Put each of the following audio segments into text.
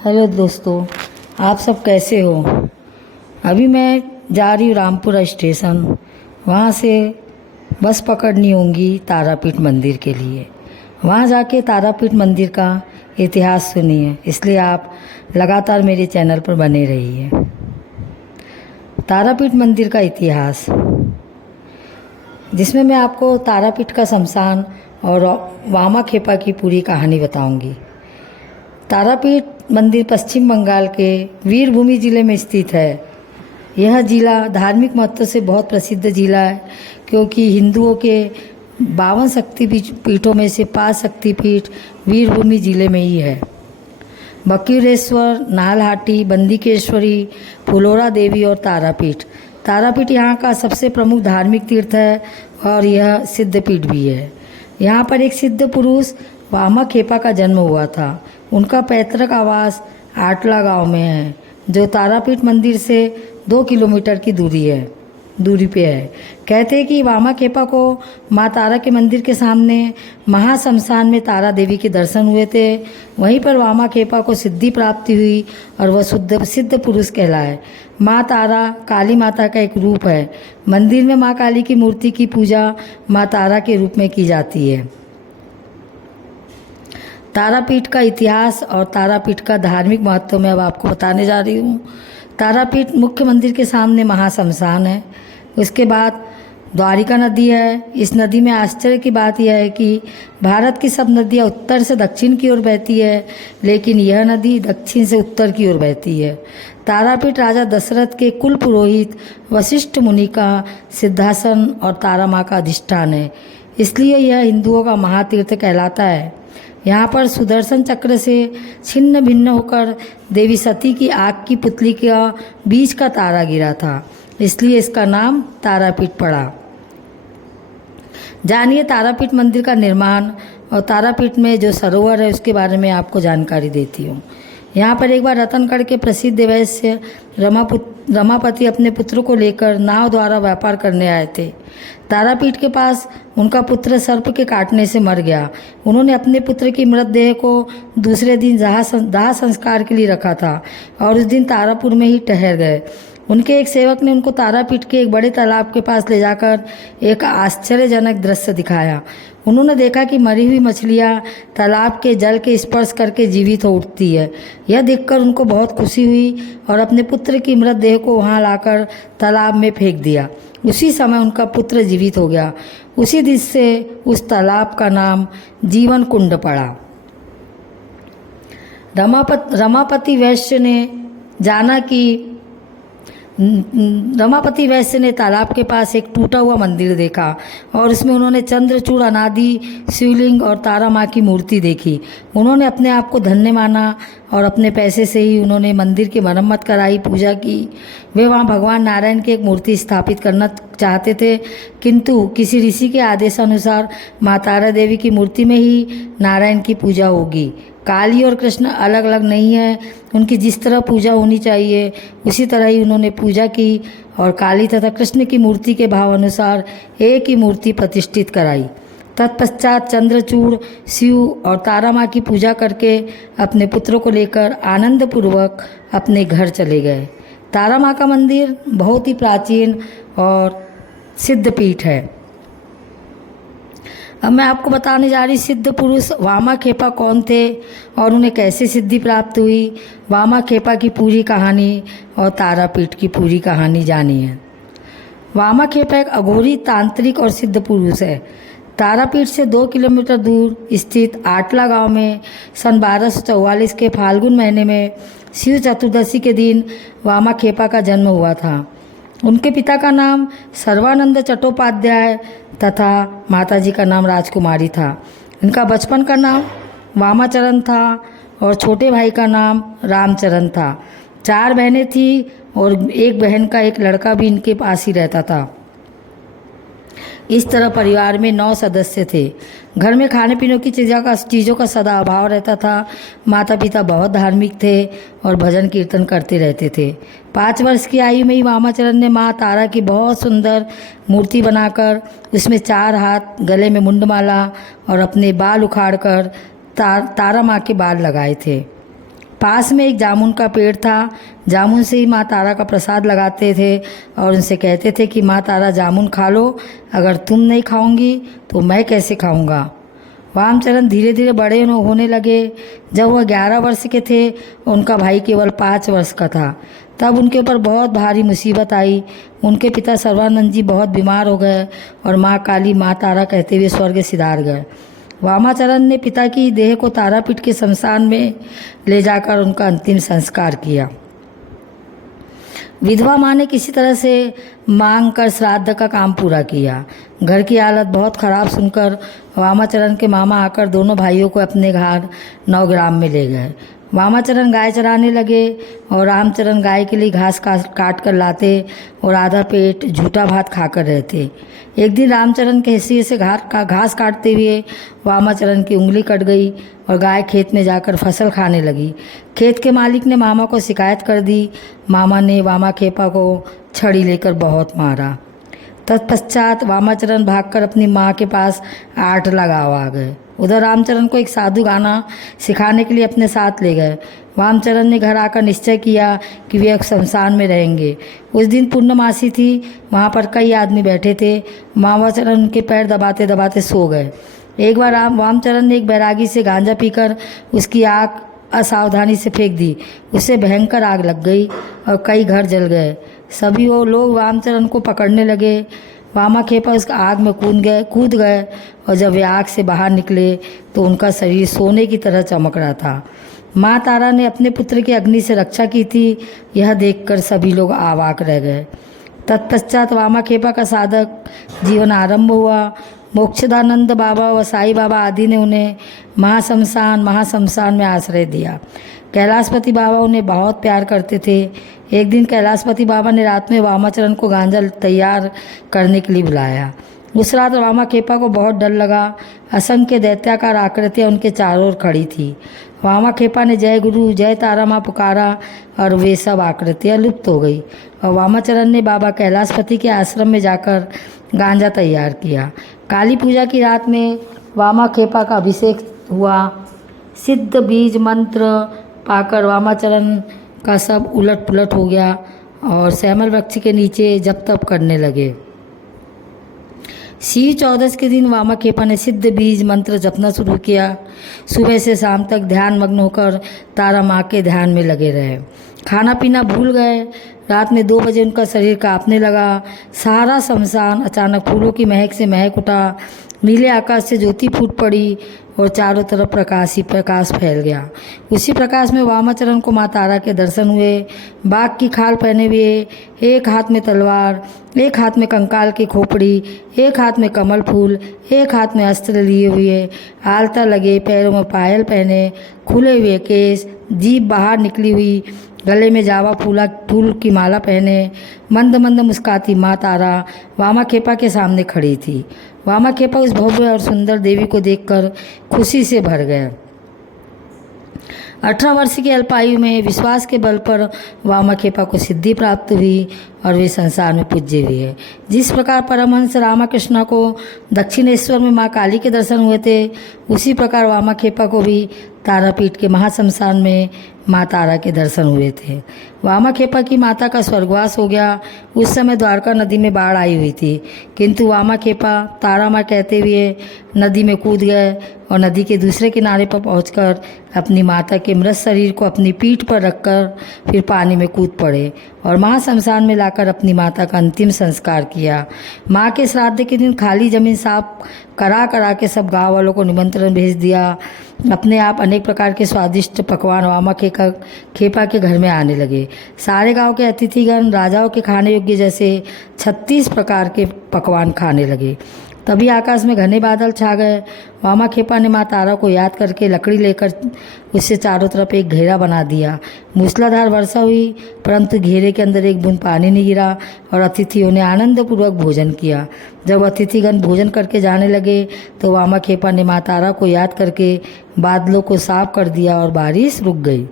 Hello दोस्तों, आप सब कैसे हो। अभी मैं जा रही हूँ रामपुरा स्टेशन। वहाँ से बस पकड़नी होगी तारापीठ मंदिर के लिए। वहाँ जाके तारापीठ मंदिर का इतिहास सुनिए, इसलिए आप लगातार मेरे चैनल पर बने रहिए। तारापीठ मंदिर का इतिहास, जिसमें मैं आपको तारापीठ का शमशान और वामा खेपा की पूरी कहानी बताऊंगी। तारापीठ मंदिर पश्चिम बंगाल के वीरभूमि जिले में स्थित है। यह जिला धार्मिक महत्व से बहुत प्रसिद्ध जिला है, क्योंकि हिंदुओं के 52 शक्तिपीठों में से 5 शक्तिपीठ वीरभूमि जिले में ही है। बकीरेश्वर, नालहाटी, बंदिकेश्वरी, फुलोरा देवी और तारापीठ। तारापीठ यहाँ का सबसे प्रमुख धार्मिक तीर्थ है और यह सिद्धपीठ भी है। यहाँ पर एक सिद्ध पुरुष वामा खेपा का जन्म हुआ था। उनका पैतृक आवास आटला गांव में है, जो तारापीठ मंदिर से 2 किलोमीटर की दूरी पे है। कहते हैं कि वामा खेपा को माँ तारा के मंदिर के सामने महाशमशान में तारा देवी के दर्शन हुए थे। वहीं पर वामा खेपा को सिद्धि प्राप्ति हुई और वह सिद्ध पुरुष कहलाए। माँ तारा काली माता का एक रूप है। मंदिर में माँ काली की मूर्ति की पूजा माँ तारा के रूप में की जाती है। तारापीठ का इतिहास और तारापीठ का धार्मिक महत्व मैं अब आपको बताने जा रही हूँ। तारापीठ मुख्य मंदिर के सामने महाशमशान है। उसके बाद द्वारिका नदी है। इस नदी में आश्चर्य की बात यह है कि भारत की सब नदियाँ उत्तर से दक्षिण की ओर बहती है, लेकिन यह नदी दक्षिण से उत्तर की ओर बहती है। तारापीठ राजा दशरथ के कुल पुरोहित वशिष्ठ मुनि का सिद्धासन और तारा माँ का अधिष्ठान है, इसलिए यह हिंदुओं का महातीर्थ कहलाता है। यहाँ पर सुदर्शन चक्र से छिन्न भिन्न होकर देवी सती की आग की पुतली का बीच का तारा गिरा था, इसलिए इसका नाम तारापीठ पड़ा। जानिए तारापीठ मंदिर का निर्माण और तारापीठ में जो सरोवर है उसके बारे में आपको जानकारी देती हूँ। यहाँ पर एक बार रतनगढ़ के प्रसिद्ध वैश्य रमापति अपने पुत्र को लेकर नाव द्वारा व्यापार करने आए थे। तारापीठ के पास उनका पुत्र सर्प के काटने से मर गया। उन्होंने अपने पुत्र की मृतदेह को दूसरे दिन दाह संस्कार के लिए रखा था और उस दिन तारापुर में ही ठहर गए। उनके एक सेवक ने उनको तारापीठ के एक बड़े तालाब के पास ले जाकर एक आश्चर्यजनक दृश्य दिखाया। उन्होंने देखा कि मरी हुई मछलियाँ तालाब के जल के स्पर्श करके जीवित हो उठती है। यह देखकर उनको बहुत खुशी हुई और अपने पुत्र की मृतदेह को वहाँ लाकर तालाब में फेंक दिया। उसी समय उनका पुत्र जीवित हो गया। उसी दिन से उस तालाब का नाम जीवन कुंड पड़ा। रमापति वैश्य ने तालाब के पास एक टूटा हुआ मंदिर देखा और उसमें उन्होंने चंद्रचूड़, अनादि शिवलिंग और तारा माँ की मूर्ति देखी। उन्होंने अपने आप को धन्य माना और अपने पैसे से ही उन्होंने मंदिर की मरम्मत कराई, पूजा की। वे वहाँ भगवान नारायण की एक मूर्ति स्थापित करना चाहते थे, किंतु किसी ऋषि के आदेशानुसार माँ तारा देवी की मूर्ति में ही नारायण की पूजा होगी। काली और कृष्ण अलग अलग नहीं है, उनकी जिस तरह पूजा होनी चाहिए उसी तरह ही उन्होंने पूजा की और काली तथा कृष्ण की मूर्ति के भाव अनुसार एक ही मूर्ति प्रतिष्ठित कराई। तत्पश्चात चंद्रचूड़, शिव और तारा माँ की पूजा करके अपने पुत्र को लेकर आनंदपूर्वक अपने घर चले गए। तारा माँ का मंदिर बहुत ही प्राचीन और सिद्ध पीठ है। अब मैं आपको बताने जा रही सिद्ध पुरुष वामा खेपा कौन थे और उन्हें कैसे सिद्धि प्राप्त हुई। वामा खेपा की पूरी कहानी और तारापीठ की पूरी कहानी जानिए। वामा खेपा एक अघोरी, तांत्रिक और सिद्ध पुरुष है। तारापीठ से 2 किलोमीटर दूर स्थित आटला गांव में सन 1244 के फाल्गुन महीने में शिव चतुर्दशी के दिन वामा खेपा का जन्म हुआ था। उनके पिता का नाम सर्वानंद चट्टोपाध्याय तथा माताजी का नाम राजकुमारी था। इनका बचपन का नाम वामाचरण था और छोटे भाई का नाम रामचरण था। 4 बहनें थी और एक बहन का एक लड़का भी इनके पास ही रहता था। इस तरह परिवार में 9 सदस्य थे। घर में खाने पीने की चीज़ों का सदा अभाव रहता था। माता पिता बहुत धार्मिक थे और भजन कीर्तन करते रहते थे। 5 वर्ष की आयु में ही वामाचरण ने माँ तारा की बहुत सुंदर मूर्ति बनाकर उसमें 4 हाथ, गले में मुंडमाला और अपने बाल उखाड़कर तारा माँ के बाल लगाए थे। पास में एक जामुन का पेड़ था। जामुन से ही माँ तारा का प्रसाद लगाते थे और उनसे कहते थे कि माँ तारा जामुन खा लो, अगर तुम नहीं खाओगी तो मैं कैसे खाऊंगा। वामचरण धीरे धीरे बड़े होने लगे। जब वह 11 वर्ष के थे, उनका भाई केवल 5 वर्ष का था। तब उनके ऊपर बहुत भारी मुसीबत आई। उनके पिता सर्वानंद जी बहुत बीमार हो गए और माँ काली माँ तारा कहते हुए स्वर्ग सिधार गए। वामाचरण ने पिता की देह को तारापीठ के शमशान में ले जाकर उनका अंतिम संस्कार किया। विधवा माँ ने किसी तरह से मांग कर श्राद्ध का काम पूरा किया। घर की हालत बहुत खराब सुनकर वामाचरण के मामा आकर दोनों भाइयों को अपने घर नवग्राम में ले गए। वामाचरण गाय चराने लगे और रामचरण गाय के लिए घास काट कर लाते और आधा पेट झूठा भात खाकर रहते। एक दिन रामचरण के हिस्से से घास काटते हुए वामाचरण की उंगली कट गई और गाय खेत में जाकर फसल खाने लगी। खेत के मालिक ने मामा को शिकायत कर दी। मामा ने वामा खेपा को छड़ी लेकर बहुत मारा। तत्पश्चात वामाचरण भागकर अपनी माँ के पास आटला गाँव आ गए। उधर रामचरण को एक साधु गाना सिखाने के लिए अपने साथ ले गए। वामचरण ने घर आकर निश्चय किया कि वे एक शमशान में रहेंगे। उस दिन पूर्णमासी थी। वहाँ पर कई आदमी बैठे थे। वामाचरण उनके पैर दबाते दबाते सो गए। एक बार वामचरण ने एक बैरागी से गांजा पीकर उसकी आग असावधानी से फेंक दी। उससे भयंकर आग लग गई और कई घर जल गए। सभी वो लोग वामचरण को पकड़ने लगे। वामा खेपा उस आग में कूद गए और जब वे आग से बाहर निकले तो उनका शरीर सोने की तरह चमक रहा था। माँ तारा ने अपने पुत्र की अग्नि से रक्षा की थी। यह देखकर सभी लोग अवाक रह गए। तत्पश्चात वामा खेपा का साधक जीवन आरंभ हुआ। मोक्षदानंद बाबा व साई बाबा आदि ने उन्हें महाशमशान में आश्रय दिया। कैलाशपति बाबा उन्हें बहुत प्यार करते थे। एक दिन कैलाशपति बाबा ने रात में वामाचरण को गांजा तैयार करने के लिए बुलाया। उस रात वामा खेपा को बहुत डर लगा। असंख्य दैत्याकार आकृतियाँ उनके चारों ओर खड़ी थी। वामा खेपा ने जय गुरु जय तारा माँ पुकारा और वे सब आकृतियाँ लुप्त हो गई और वामाचरण ने बाबा कैलाशपति के आश्रम में जाकर गांजा तैयार किया। काली पूजा की रात में वामा खेपा का अभिषेक हुआ। सिद्ध बीज मंत्र पाकर वामाचरण का सब उलट पुलट हो गया और श्यामल वृक्ष के नीचे जप तप करने लगे। सी 14 के दिन वामा खेपा ने सिद्ध बीज मंत्र जपना शुरू किया। सुबह से शाम तक ध्यान मग्न होकर तारा माँ के ध्यान में लगे रहे। खाना पीना भूल गए। रात में 2 बजे उनका शरीर कांपने लगा। सारा शमशान अचानक फूलों की महक से महक उठा। नीले आकाश से ज्योति फूट पड़ी और चारों तरफ प्रकाश ही प्रकाश फैल गया। उसी प्रकाश में वामाचरण को माँ तारा के दर्शन हुए। बाघ की खाल पहने हुए, एक हाथ में तलवार, एक हाथ में कंकाल की खोपड़ी, एक हाथ में कमल फूल, एक हाथ में अस्त्र लिए हुए, आलता लगे, पैरों में पायल पहने, खुले हुए केस, जीभ बाहर निकली हुई, गले में जावा फूल की माला पहने, मंद मंद मुस्काती माँ तारा वामा खेपा के सामने खड़ी थी। वामा खेपा उस भव्य और सुंदर देवी को देखकर खुशी से भर गए। 18 वर्ष की अल्पायु में विश्वास के बल पर वामा खेपा को सिद्धि प्राप्त हुई और वे संसार में पूज्य हुए हैं। जिस प्रकार परमहंस रामकृष्ण को दक्षिणेश्वर में माँ काली के दर्शन हुए थे, उसी प्रकार वामा खेपा को भी तारापीठ के महाशमशान में माँ तारा के दर्शन हुए थे। वामा खेपा की माता का स्वर्गवास हो गया। उस समय द्वारका नदी में बाढ़ आई हुई थी, किंतु वामा खेपा तारा माँ कहते हुए नदी में कूद गए और नदी के दूसरे किनारे पर पहुंचकर अपनी माता के मृत शरीर को अपनी पीठ पर रखकर फिर पानी में कूद पड़े और महाशमशान में लाकर अपनी माता का अंतिम संस्कार किया। माँ के श्राद्ध के दिन खाली जमीन साफ करा के सब गाँव वालों को निमंत्रण भेज दिया। अपने आप अनेक प्रकार के स्वादिष्ट पकवान वामा खेपा के घर में आने लगे। सारे गांव के अतिथिगण राजाओं के खाने योग्य जैसे 36 प्रकार के पकवान खाने लगे। तभी आकाश में घने बादल छा गए। वामा खेपा ने माँ तारा को याद करके लकड़ी लेकर उससे चारों तरफ एक घेरा बना दिया। मूसलाधार वर्षा हुई, परंतु घेरे के अंदर एक बूंद पानी नहीं गिरा और अतिथियों ने आनंदपूर्वक भोजन किया। जब अतिथिगण भोजन करके जाने लगे तो वामा खेपा ने माँ तारा को याद करके बादलों को साफ कर दिया और बारिश रुक गई।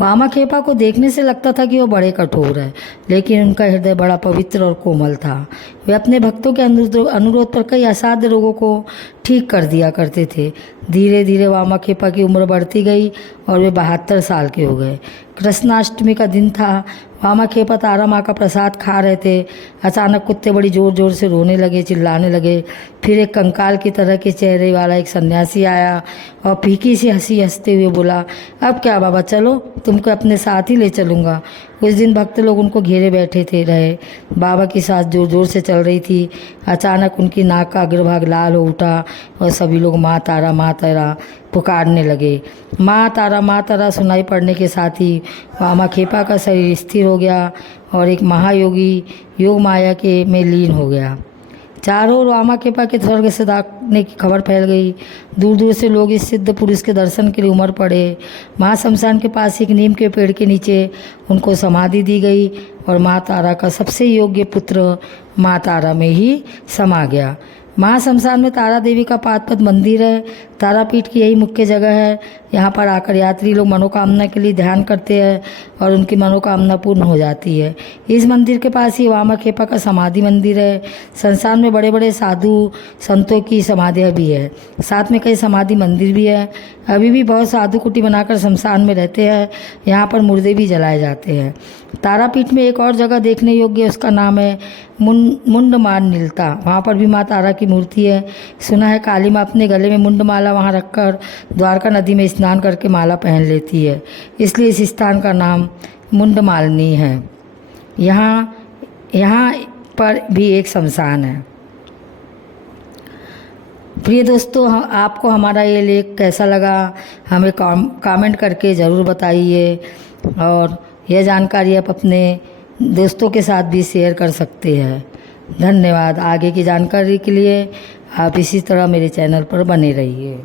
वामा खेपा को देखने से लगता था कि वो बड़े कठोर है, लेकिन उनका हृदय बड़ा पवित्र और कोमल था। वे अपने भक्तों के अनुरोध पर कई असाध्य रोगों को ठीक कर दिया करते थे। धीरे धीरे वामा खेपा की उम्र बढ़ती गई और वे 72 साल के हो गए। कृष्णाष्टमी का दिन था। वामा खेपा तारा माँ का प्रसाद खा रहे थे। अचानक कुत्ते बड़ी ज़ोर ज़ोर से रोने लगे, चिल्लाने लगे। फिर एक कंकाल की तरह के चेहरे वाला एक सन्यासी आया और फीकी सी हंसी हंसते हुए बोला, अब क्या बाबा, चलो, तुमको अपने साथ ही ले चलूँगा। उस दिन भक्त लोग उनको घेरे बैठे रहे। बाबा की सांस जोर जोर से चल रही थी। अचानक उनकी नाक का अग्रभाग लाल हो उठा और सभी लोग माँ तारा पुकारने लगे। माँ तारा सुनाई पड़ने के साथ ही वामा खेपा का शरीर स्थिर हो गया और एक महायोगी योग माया के में लीन हो गया। चारों ओर वामा खेपा के स्वर्ग से दाखने की खबर फैल गई। दूर दूर से लोग इस सिद्ध पुरुष के दर्शन के लिए उमड़ पड़े। महाशमशान के पास एक नीम के पेड़ के नीचे उनको समाधि दी गई और माँ तारा का सबसे योग्य पुत्र माँ तारा में ही समा गया। महाशमशान में तारा देवी का पादपद मंदिर है। तारापीठ की यही मुख्य जगह है। यहाँ पर आकर यात्री लोग मनोकामना के लिए ध्यान करते हैं और उनकी मनोकामना पूर्ण हो जाती है। इस मंदिर के पास ही वामा खेपा का समाधि मंदिर है। संसार में बड़े बड़े साधु संतों की समाधियाँ भी है, साथ में कई समाधि मंदिर भी है। अभी भी बहुत साधु कुटी बनाकर शमशान में रहते हैं। यहाँ पर मुर्दे भी जलाए जाते हैं। तारापीठ में एक और जगह देखने योग्य है, उसका नाम है मुंडमाल नीलता। वहाँ पर भी माँ तारा की मूर्ति है। सुना है काली माँ अपने गले में मुंड माला वहाँ रखकर द्वारका नदी में स्नान करके माला पहन लेती है, इसलिए इस स्थान का नाम मुंडमालिनी है। यहाँ पर भी एक शमशान है। प्रिय दोस्तों, आपको हमारा ये लेख कैसा लगा हमें कमेंट करके ज़रूर बताइए और यह जानकारी आप अपने दोस्तों के साथ भी शेयर कर सकते हैं। धन्यवाद। आगे की जानकारी के लिए आप इसी तरह मेरे चैनल पर बने रहिए।